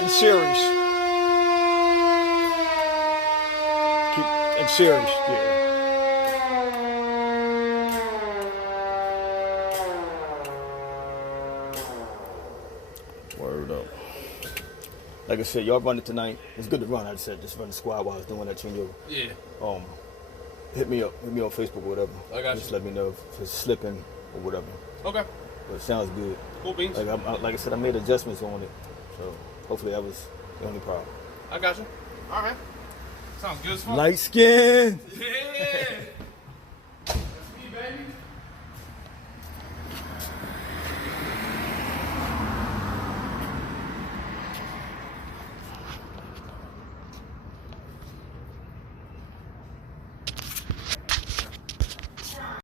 that in series. Keep in series, yeah. Word up. Like I said, y'all run it tonight. It's good to run. I said just run the squad while I was doing that changeover. Yeah. Hit me up on Facebook or whatever. I got just you. let me know if it's slipping or whatever. Okay. But it sounds good. Cool beans. Like I said, I made adjustments on it, so hopefully that was the only problem. I got you. All right. Sounds good as fuck. Light skin. Yeah.